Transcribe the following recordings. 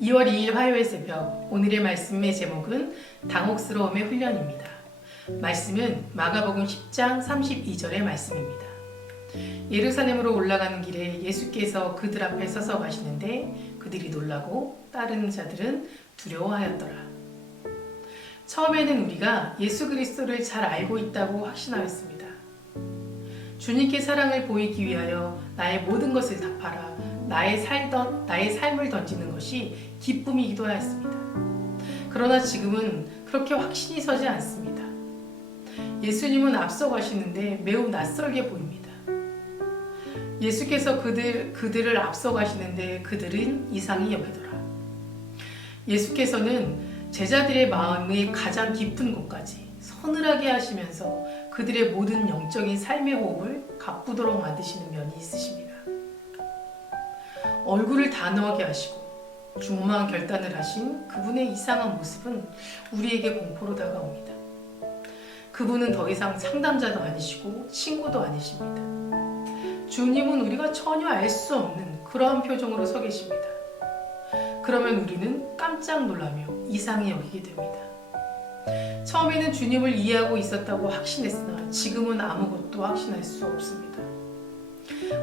2월 2일 화요일 새벽, 오늘의 말씀의 제목은 당혹스러움의 훈련입니다. 말씀은 마가복음 10장 32절의 말씀입니다. 예루살렘으로 올라가는 길에 예수께서 그들 앞에 서서 가시는데 그들이 놀라고 따르는 자들은 두려워하였더라. 처음에는 우리가 예수 그리스도를 잘 알고 있다고 확신하였습니다. 주님께 사랑을 보이기 위하여 나의 모든 것을 다 팔아 나의 삶을 던지는 것이 기쁨이기도 하였습니다. 그러나 지금은 그렇게 확신이 서지 않습니다. 예수님은 앞서가시는데 매우 낯설게 보입니다. 예수께서 그들을 앞서가시는데 그들은 이상히 여기더라. 예수께서는 제자들의 마음의 가장 깊은 곳까지 서늘하게 하시면서 그들의 모든 영적인 삶의 호흡을 가쁘도록 만드시는 면이 있으십니다. 얼굴을 단호하게 하시고 중후한 결단을 하신 그분의 이상한 모습은 우리에게 공포로 다가옵니다. 그분은 더 이상 상담자도 아니시고 친구도 아니십니다. 주님은 우리가 전혀 알 수 없는 그러한 표정으로 서 계십니다. 그러면 우리는 깜짝 놀라며 이상히 여기게 됩니다. 처음에는 주님을 이해하고 있었다고 확신했으나 지금은 아무것도 확신할 수 없습니다.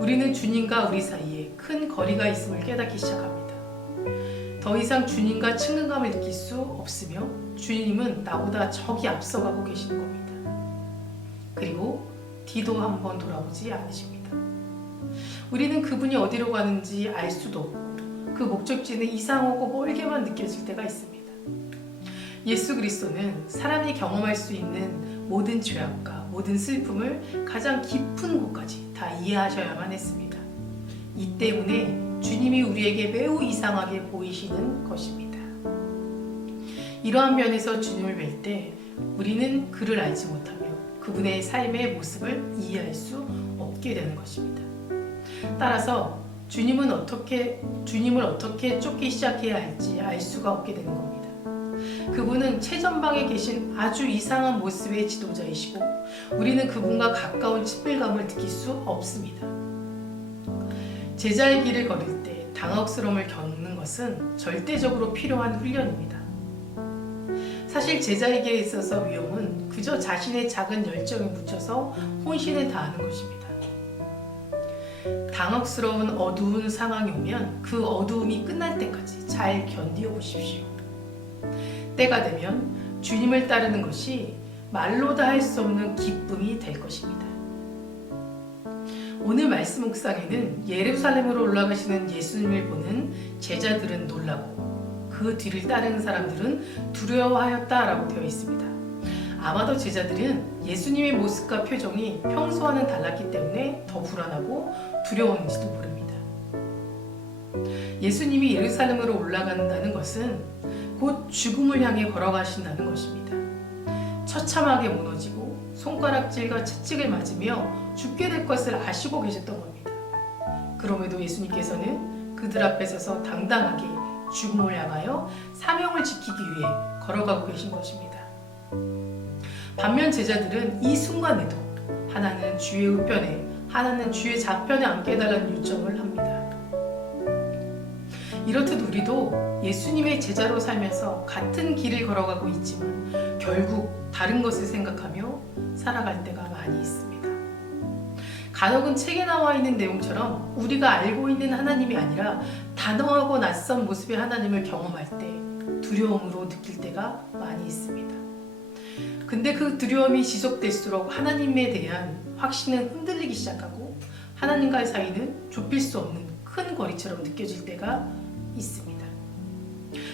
우리는 주님과 우리 사이에 큰 거리가 있음을 깨닫기 시작합니다. 더 이상 주님과 친근감을 느낄 수 없으며 주님은 나보다 저기 앞서가고 계시는 겁니다. 그리고 뒤도 한번 돌아보지 않으십니다. 우리는 그분이 어디로 가는지 알 수도 없고 그 목적지는 이상하고 멀게만 느껴질 때가 있습니다. 예수 그리스도는 사람이 경험할 수 있는 모든 죄악과 모든 슬픔을 가장 깊은 곳까지 다 이해하셔야만 했습니다. 이 때문에 주님이 우리에게 매우 이상하게 보이시는 것입니다. 이러한 면에서 주님을 뵐 때 우리는 그를 알지 못하며 그분의 삶의 모습을 이해할 수 없게 되는 것입니다. 따라서 주님을 어떻게 쫓기 시작해야 할지 알 수가 없게 되는 겁니다. 그분은 최전방에 계신 아주 이상한 모습의 지도자이시고 우리는 그분과 가까운 친밀감을 느낄 수 없습니다. 제자의 길을 걸을 때 당혹스러움을 겪는 것은 절대적으로 필요한 훈련입니다. 사실 제자에게 있어서 위험은 그저 자신의 작은 열정에 묻혀서 혼신을 다하는 것입니다. 당혹스러운 어두운 상황이 오면 그 어두움이 끝날 때까지 잘 견디어 보십시오. 때가 되면 주님을 따르는 것이 말로 다 할 수 없는 기쁨이 될 것입니다. 오늘 말씀 묵상에는 예루살렘으로 올라가시는 예수님을 보는 제자들은 놀라고 그 뒤를 따르는 사람들은 두려워하였다라고 되어 있습니다. 아마도 제자들은 예수님의 모습과 표정이 평소와는 달랐기 때문에 더 불안하고 두려웠는지도 모릅니다. 예수님이 예루살렘으로 올라간다는 것은 곧 죽음을 향해 걸어가신다는 것입니다. 처참하게 무너지고 손가락질과 채찍을 맞으며 죽게 될 것을 아시고 계셨던 겁니다. 그럼에도 예수님께서는 그들 앞에 서서 당당하게 죽음을 향하여 사명을 지키기 위해 걸어가고 계신 것입니다. 반면 제자들은 이 순간에도 하나는 주의 우편에 하나는 주의 좌편에 앉게해달라는 요청을 합니다. 이렇듯 우리도 예수님의 제자로 살면서 같은 길을 걸어가고 있지만 결국 다른 것을 생각하며 살아갈 때가 많이 있습니다. 간혹은 책에 나와 있는 내용처럼 우리가 알고 있는 하나님이 아니라 단호하고 낯선 모습의 하나님을 경험할 때 두려움으로 느낄 때가 많이 있습니다. 근데 그 두려움이 지속될수록 하나님에 대한 확신은 흔들리기 시작하고 하나님과의 사이는 좁힐 수 없는 큰 거리처럼 느껴질 때가 있습니다.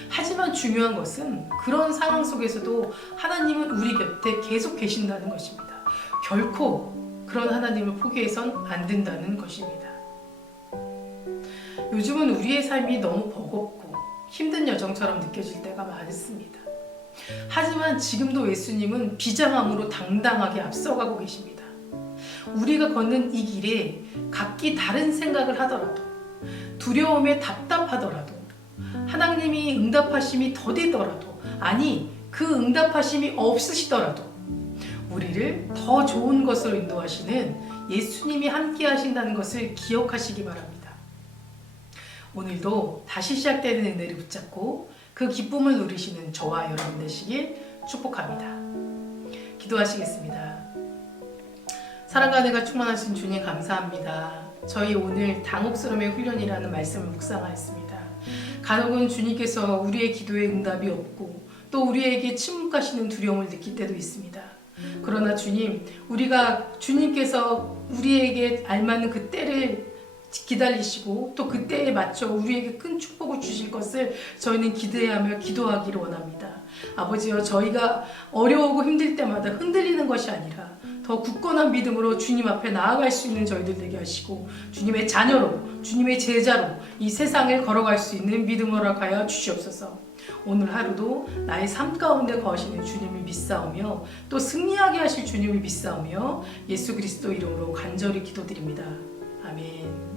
하지만 중요한 것은 그런 상황 속에서도 하나님은 우리 곁에 계속 계신다는 것입니다. 결코 그런 하나님을 포기해선 안 된다는 것입니다. 요즘은 우리의 삶이 너무 버겁고 힘든 여정처럼 느껴질 때가 많습니다. 하지만 지금도 예수님은 비장함으로 당당하게 앞서가고 계십니다. 우리가 걷는 이 길에 각기 다른 생각을 하더라도 두려움에 답답하더라도 하나님이 응답하심이 더디더라도 아니 그 응답하심이 없으시더라도 우리를 더 좋은 것으로 인도하시는 예수님이 함께 하신다는 것을 기억하시기 바랍니다. 오늘도 다시 시작되는 은혜를 붙잡고 그 기쁨을 누리시는 저와 여러분 되시길 축복합니다. 기도하시겠습니다. 사랑과 은혜가 충만하신 주님 감사합니다. 저희 오늘 당혹스러움의 훈련이라는 말씀을 묵상하였습니다. 간혹은 주님께서 우리의 기도에 응답이 없고 또 우리에게 침묵하시는 두려움을 느낄 때도 있습니다. 그러나 주님, 우리가 주님께서 우리에게 알맞는 그 때를 기다리시고 또 그 때에 맞춰 우리에게 큰 축복을 주실 것을 저희는 기대하며 기도하기를 원합니다. 아버지여, 저희가 어려우고 힘들 때마다 흔들리는 것이 아니라 더 굳건한 믿음으로 주님 앞에 나아갈 수 있는 저희들 되게 하시고 주님의 자녀로, 주님의 제자로 이 세상을 걸어갈 수 있는 믿음을 허락하여 주시옵소서. 오늘 하루도 나의 삶 가운데 거하시는 주님을 믿사오며 또 승리하게 하실 주님을 믿사오며 예수 그리스도 이름으로 간절히 기도드립니다. 아멘.